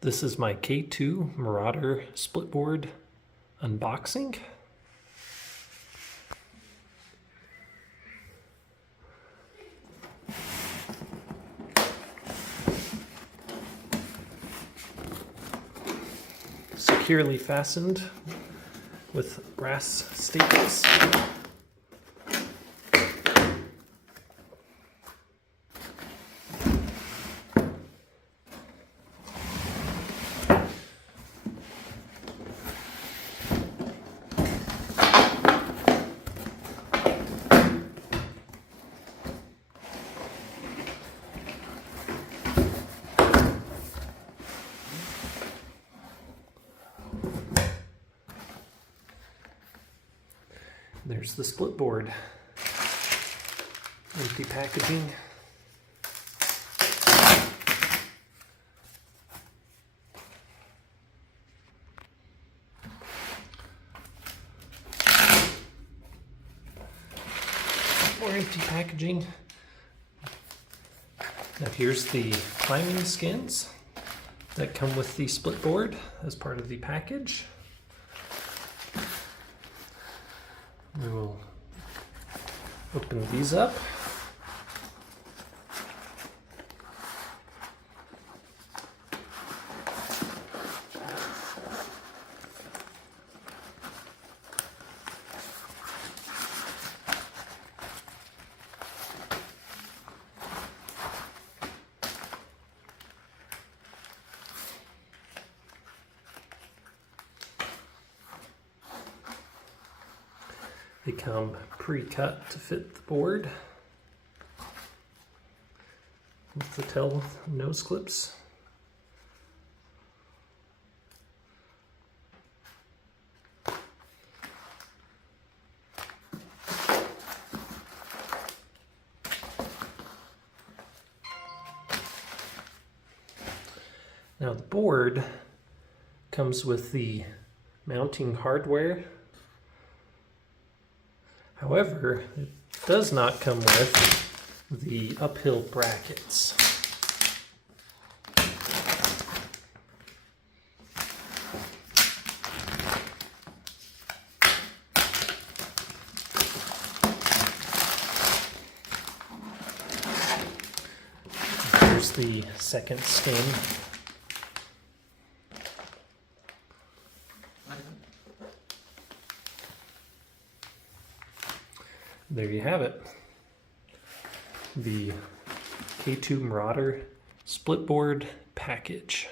This is my K2 Marauder Splitboard unboxing. Securely fastened with brass staples. There's the Splitboard. Empty packaging. More empty packaging. Now here's the climbing skins that come with the Splitboard as part of the package. We will open these up. They come pre-cut to fit the board with the tail nose clips. Now the board comes with the mounting hardware. However, it does not come with the uphill brackets. Here's the second skin. There you have it. The K2 Marauder Splitboard package.